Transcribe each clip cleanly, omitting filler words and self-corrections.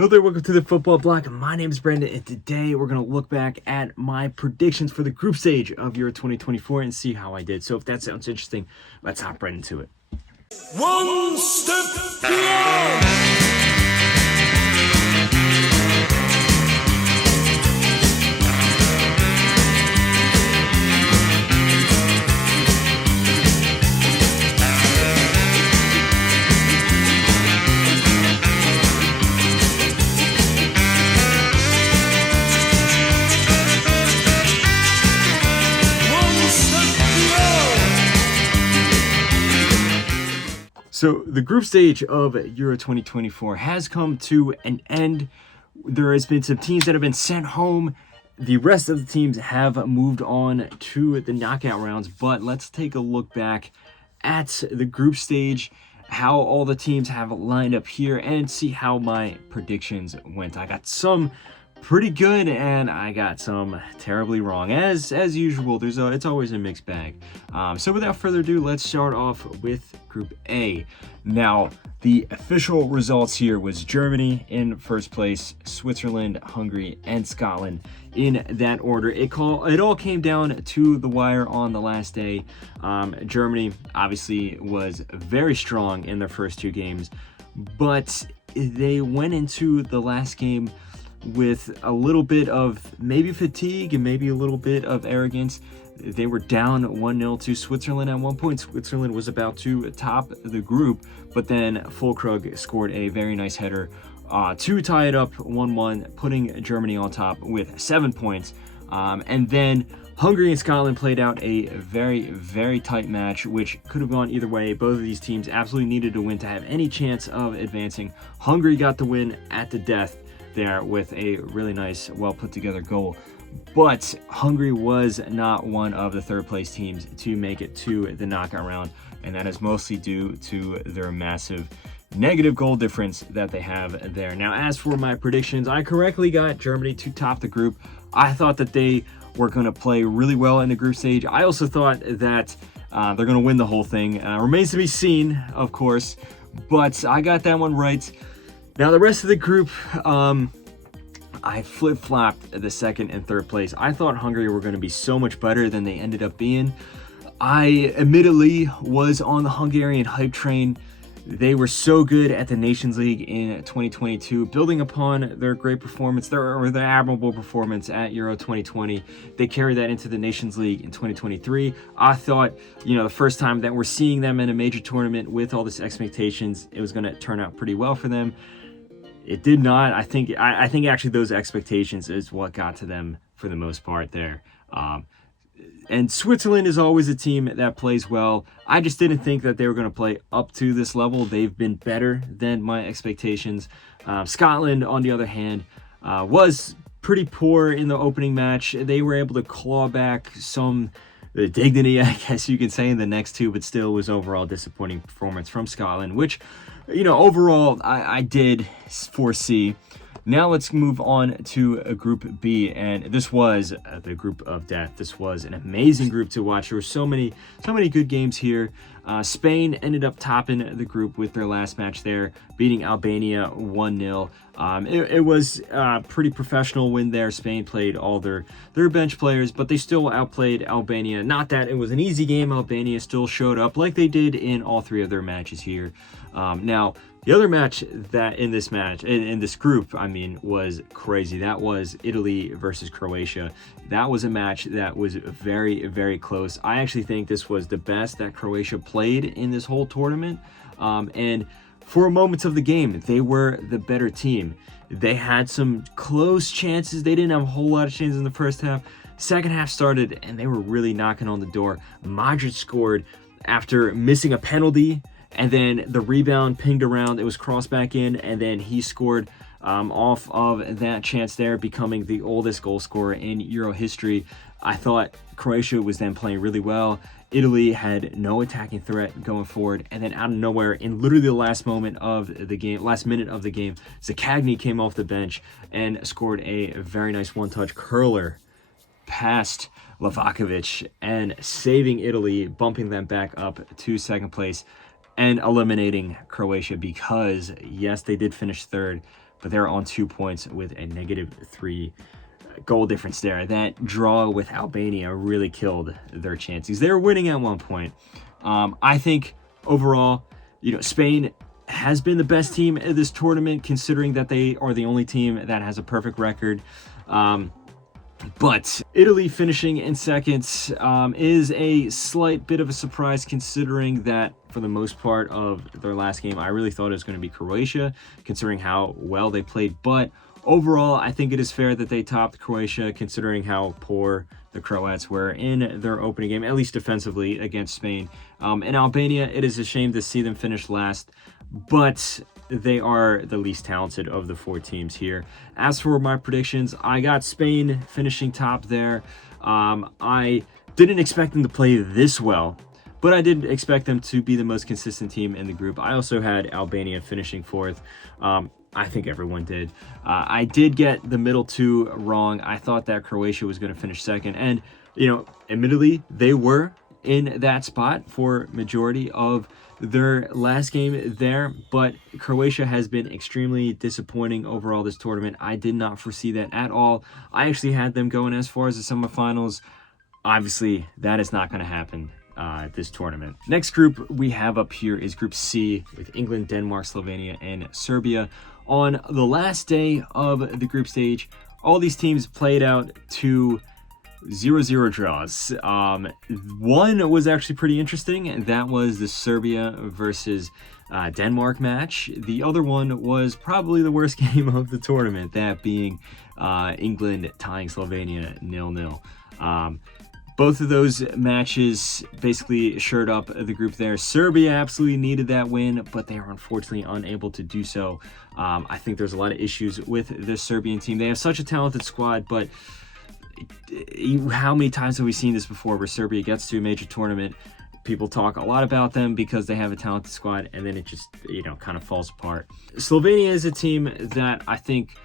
Hello there, welcome to the Football Bloc. My name is Brandon, and today we're going to look back at my predictions for the group stage of Euro 2024 and see how I did. So if that sounds interesting, let's hop right into it. One step beyond. So the group stage of Euro 2024 has come to an end. There has been some teams that have been sent home. The rest of the teams have moved on to the knockout rounds, but let's take a look back at the group stage, how all the teams have lined up here, and see how my predictions went. I got some pretty good and I got some terribly wrong. As usual, it's always a mixed bag. So without further ado, let's start off with Group A. Now, the official results here was Germany in first place, Switzerland, Hungary, and Scotland in that order. It all came down to the wire on the last day. Germany obviously was very strong in their first two games, but they went into the last game with a little bit of maybe fatigue and maybe a little bit of arrogance. They were down 1-0 to Switzerland at one point. Switzerland was about to top the group, but then Füllkrug scored a very nice header to tie it up 1-1, putting Germany on top with 7 points. And then Hungary and Scotland played out a very, very tight match, which could have gone either way. Both of these teams absolutely needed to win to have any chance of advancing. Hungary got the win at the death there with a really nice, well put together goal. But Hungary was not one of the third place teams to make it to the knockout round, and that is mostly due to their massive negative goal difference that they have there. Now, as for my predictions, I correctly got Germany to top the group. I thought that they were going to play really well in the group stage. I also thought that they're going to win the whole thing. Remains to be seen, of course, but I got that one right. Now, the rest of the group, I flip-flopped the second and third place. I thought Hungary were going to be so much better than they ended up being. I admittedly was on the Hungarian hype train. They were so good at the Nations League in 2022, building upon their great performance, their admirable performance at Euro 2020. They carried that into the Nations League in 2023. I thought, the first time that we're seeing them in a major tournament with all this expectations, it was going to turn out pretty well for them. It did not. I think actually those expectations is what got to them for the most part there. And Switzerland is always a team that plays well. I just didn't think that they were going to play up to this level. They've been better than my expectations. Scotland, on the other hand, was pretty poor in the opening match. They were able to claw back some dignity, I guess you could say, in the next two, but still was overall disappointing performance from Scotland, which, overall I did foresee. Now let's move on to Group B, and this was the group of death. This was an amazing group to watch. There were so many good games here. Spain ended up topping the group with their last match there, beating Albania 1-0. It was a pretty professional win there. Spain played all their bench players, but they still outplayed Albania. Not that it was an easy game. Albania still showed up like they did in all three of their matches here. Now, the other match that in this group, was crazy. That was Italy versus Croatia. That was a match that was very, very close. I actually think this was the best that Croatia played in this whole tournament. And for moments of the game, they were the better team. They had some close chances. They didn't have a whole lot of chances in the first half. Second half started, and they were really knocking on the door. Modric scored after missing a penalty, and then the rebound pinged around. It was crossed back in, and then he scored off of that chance there, becoming the oldest goal scorer in Euro history. I thought Croatia was then playing really well. Italy had no attacking threat going forward, and then out of nowhere, in literally the last minute of the game, Zaccagni came off the bench and scored a very nice one-touch curler past Livakovic and saving Italy, bumping them back up to second place and eliminating Croatia because, yes, they did finish third, but they're on 2 points with a -3 goal difference there. That draw with Albania really killed their chances. They were winning at one point. I think overall, Spain has been the best team in this tournament, considering that they are the only team that has a perfect record. But Italy finishing in second is a slight bit of a surprise, considering that for the most part of their last game, I really thought it was going to be Croatia, considering how well they played. But overall, I think it is fair that they topped Croatia, considering how poor the Croats were in their opening game, at least defensively, against Spain. And Albania, it is a shame to see them finish last, but they are the least talented of the 4 teams here. As for my predictions, I got Spain finishing top there. I didn't expect them to play this well, but I did expect them to be the most consistent team in the group. I also had Albania finishing 4th. I think everyone did. I did get the middle 2 wrong. I thought that Croatia was going to finish 2nd, and admittedly, they were in that spot for majority of their last game there, but Croatia has been extremely disappointing overall this tournament. I did not foresee that at all. I actually had them going as far as the semifinals. Obviously, that is not going to happen this tournament. Next group we have up here is Group C, with England, Denmark, Slovenia, and Serbia. On the last day of the group stage, all these teams played out 2 0-0 draws. One was actually pretty interesting, and that was the Serbia versus Denmark match. The other one was probably the worst game of the tournament, that being England tying Slovenia 0-0. Both of those matches basically shored up the group there. Serbia absolutely needed that win, but they were unfortunately unable to do so. I think there's a lot of issues with the Serbian team. They have such a talented squad, but how many times have we seen this before, where Serbia gets to a major tournament, people talk a lot about them because they have a talented squad, and then it just kind of falls apart. Slovenia is a team that I think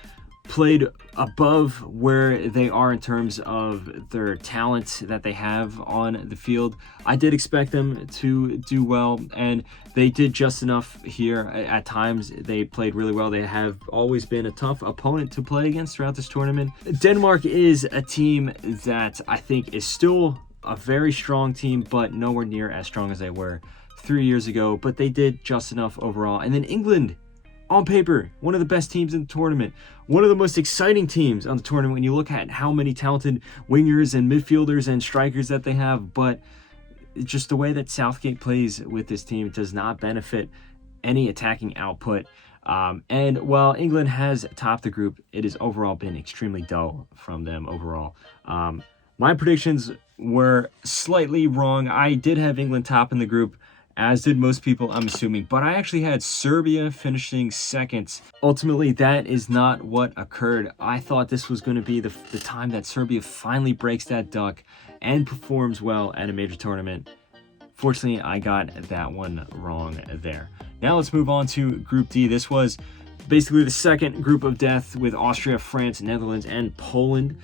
played above where they are in terms of their talent that they have on the field. I did expect them to do well, and they did just enough here. At times, they played really well. They have always been a tough opponent to play against throughout this tournament. Denmark is a team that I think is still a very strong team, but nowhere near as strong as they were 3 years ago, but they did just enough overall. And then England, on paper, one of the best teams in the tournament, one of the most exciting teams on the tournament when you look at how many talented wingers and midfielders and strikers that they have. But just the way that Southgate plays with this team does not benefit any attacking output. And while England has topped the group, it has overall been extremely dull from them overall. My predictions were slightly wrong. I did have England top in the group, as did most people, I'm assuming, but I actually had Serbia finishing 2nd. Ultimately, that is not what occurred. I thought this was going to be the time that Serbia finally breaks that duck and performs well at a major tournament. Fortunately, I got that one wrong there. Now let's move on to Group D. This was basically the second group of death, with Austria, France, Netherlands, and Poland.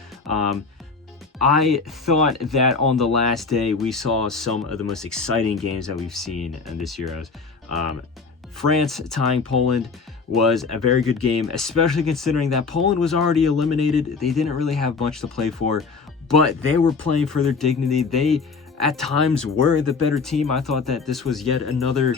I thought that on the last day, we saw some of the most exciting games that we've seen in this Euros. France tying Poland was a very good game, especially considering that Poland was already eliminated. They didn't really have much to play for, but they were playing for their dignity. They, at times, were the better team. I thought that this was yet another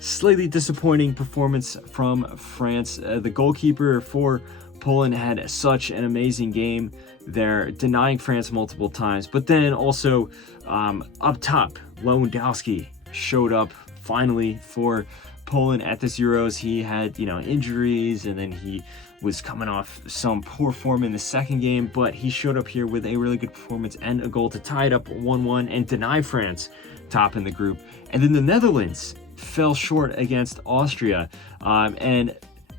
slightly disappointing performance from France. The goalkeeper for Poland had such an amazing game. They're denying France multiple times, but then also up top, Lewandowski showed up finally for Poland at this Euros. He had injuries, and then he was coming off some poor form in the second game, but he showed up here with a really good performance and a goal to tie it up 1-1 and deny France top in the group. And then the Netherlands fell short against Austria, and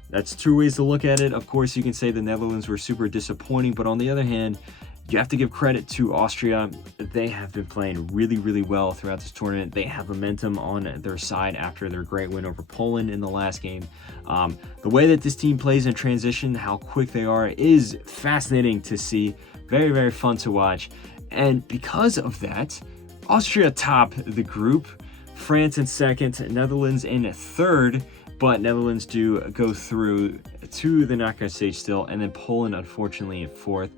that's two ways to look at it. Of course, you can say the Netherlands were super disappointing, but on the other hand, you have to give credit to Austria. They have been playing really, really well throughout this tournament. They have momentum on their side after their great win over Poland in the last game. The way that this team plays in transition, how quick they are, is fascinating to see. Very, very fun to watch. And because of that, Austria top the group, France in second, Netherlands in third, but Netherlands do go through to the knockout stage still, and then Poland, unfortunately, at fourth.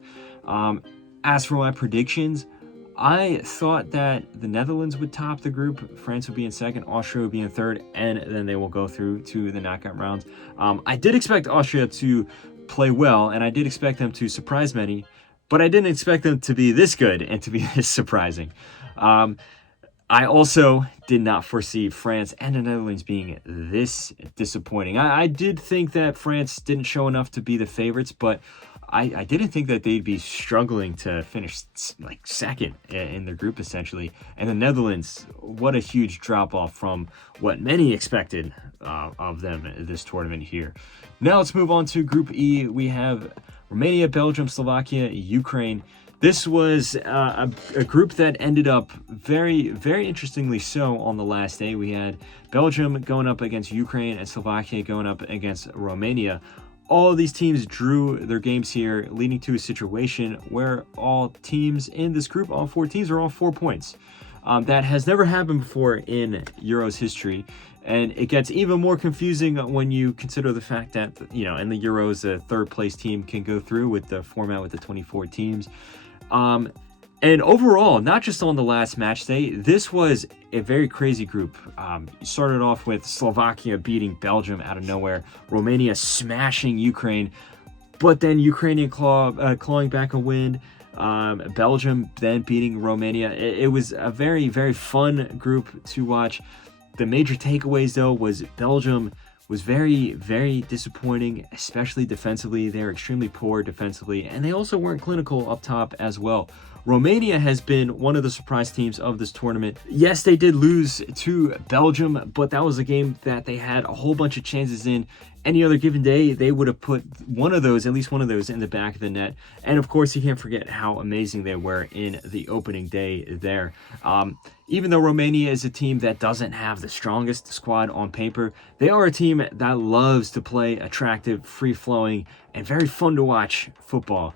As for my predictions, I thought that the Netherlands would top the group, France would be in second, Austria would be in third, and then they will go through to the knockout rounds. I did expect Austria to play well, and I did expect them to surprise many, but I didn't expect them to be this good and to be this surprising. I also did not foresee France and the Netherlands being this disappointing. I did think that France didn't show enough to be the favorites, but I didn't think that they'd be struggling to finish like second in their group, essentially. And the Netherlands, what a huge drop-off from what many expected of them in this tournament here. Now let's move on to Group E. We have Romania, Belgium, Slovakia, Ukraine. This was a group that ended up very, very interestingly so on the last day. We had Belgium going up against Ukraine and Slovakia going up against Romania. All of these teams drew their games here, leading to a situation where all teams in this group, all 4 teams, are on 4 points. That has never happened before in Euros history. And it gets even more confusing when you consider the fact that, in the Euros, a third-place team can go through with the format with the 24 teams. And overall, not just on the last match day, this was a very crazy group. Started off with Slovakia beating Belgium out of nowhere, Romania smashing Ukraine, but then Ukrainian clawing back a win, Belgium then beating Romania. It was a very, very fun group to watch. The major takeaways, though, was Belgium was very, very disappointing, especially defensively. They're extremely poor defensively, and they also weren't clinical up top as well. Romania has been one of the surprise teams of this tournament. Yes, they did lose to Belgium, but that was a game that they had a whole bunch of chances in. Any other given day, they would have put at least one of those in the back of the net. And of course, you can't forget how amazing they were in the opening day there. Even though Romania is a team that doesn't have the strongest squad on paper, they are a team that loves to play attractive, free-flowing, and very fun to watch football.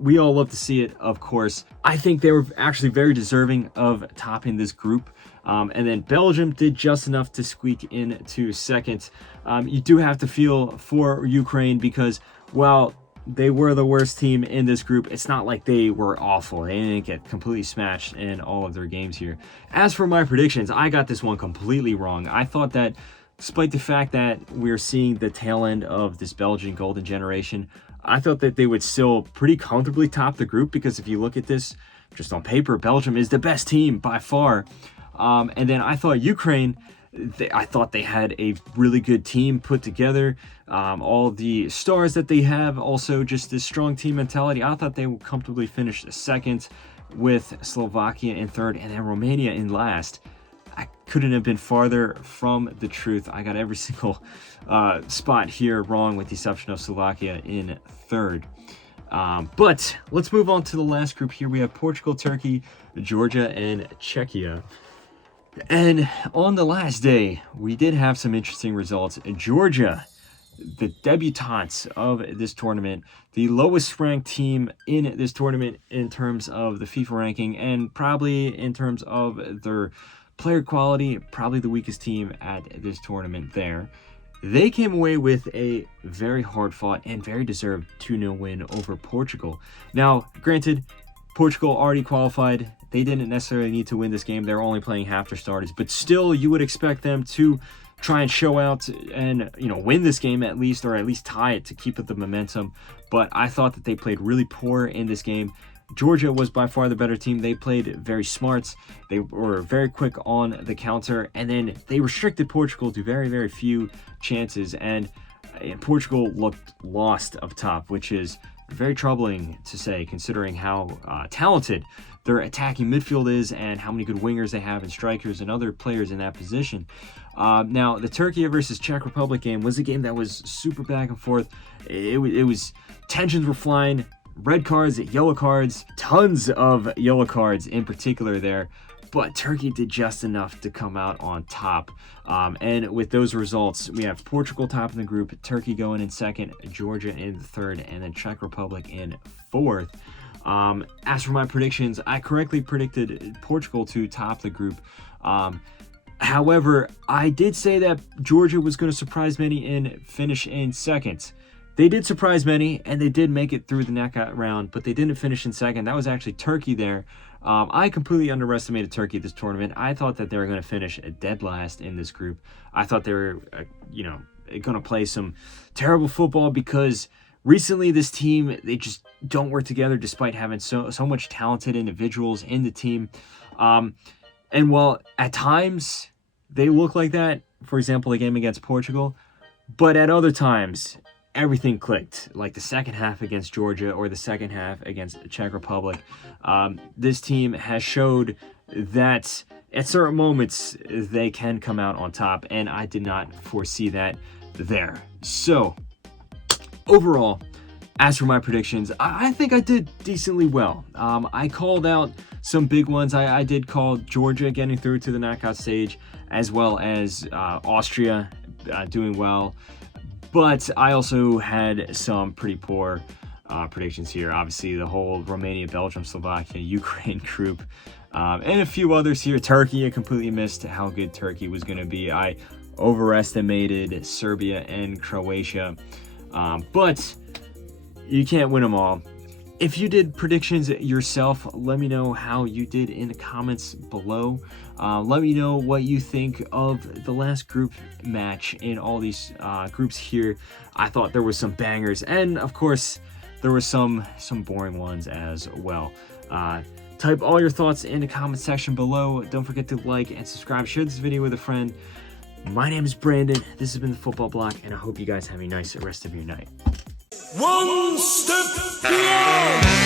We all love to see it, of course. I think they were actually very deserving of topping this group. And then Belgium did just enough to squeak into second. You do have to feel for Ukraine because, while they were the worst team in this group, it's not like they were awful. They didn't get completely smashed in all of their games here. As for my predictions, I got this one completely wrong. I thought that despite the fact that we're seeing the tail end of this Belgian golden generation, I thought that they would still pretty comfortably top the group, because if you look at this just on paper, Belgium is the best team by far. And then I thought Ukraine, I thought they had a really good team put together. All the stars that they have, also just this strong team mentality. I thought they would comfortably finish second, with Slovakia in third, and then Romania in last. I couldn't have been farther from the truth. I got every single spot here wrong, with the exception of Slovakia in third. But let's move on to the last group here. We have Portugal, Turkey, Georgia, and Czechia. And on the last day, we did have some interesting results. Georgia, the debutantes of this tournament, the lowest ranked team in this tournament in terms of the FIFA ranking, and probably in terms of their player quality, probably the weakest team at this tournament there. They came away with a very hard-fought and very deserved 2-0 win over Portugal. Now, granted, Portugal already qualified. They didn't necessarily need to win this game. They're only playing half their starters, but still, you would expect them to try and show out and win this game at least, or at least tie it to keep up the momentum. But I thought that they played really poor in this game. Georgia was by far the better team. They played very smart. They were very quick on the counter, and then they restricted Portugal to very, very few chances. And Portugal looked lost up top, which is very troubling to say, considering how talented their attacking midfield is and how many good wingers they have and strikers and other players in that position. Now, the Turkey versus Czech Republic game was a game that was super back and forth. It was tensions were flying. Red cards, yellow cards, tons of yellow cards in particular there, but Turkey did just enough to come out on top. And with those results, we have Portugal top in the group, Turkey going in second, Georgia in third, and then Czech Republic in fourth. As for my predictions, I correctly predicted Portugal to top the group. However, I did say that Georgia was going to surprise many and finish in second. They did surprise many, and they did make it through the knockout round, but they didn't finish in second. That was actually Turkey there. I completely underestimated Turkey this tournament. I thought that they were going to finish dead last in this group. I thought they were, going to play some terrible football because recently this team, they just don't work together despite having so much talented individuals in the team. And while at times they look like that, for example, the game against Portugal, but at other times, everything clicked, like the second half against Georgia or the second half against the Czech Republic. This team has showed that at certain moments they can come out on top, and I did not foresee that there. So overall, as for my predictions, I think I did decently well. I called out some big ones. I did call Georgia getting through to the knockout stage, as well as Austria doing well. But I also had some pretty poor predictions here. Obviously, the whole Romania, Belgium, Slovakia, Ukraine group, and a few others here. Turkey, I completely missed how good Turkey was going to be. I overestimated Serbia and Croatia. But you can't win them all. If you did predictions yourself, let me know how you did in the comments below. Let me know what you think of the last group match in all these groups here. I thought there were some bangers, and of course, there were some boring ones as well. Type all your thoughts in the comment section below. Don't forget to like and subscribe. Share this video with a friend. My name is Brandon. This has been the Football Block, and I hope you guys have a nice rest of your night. One step beyond.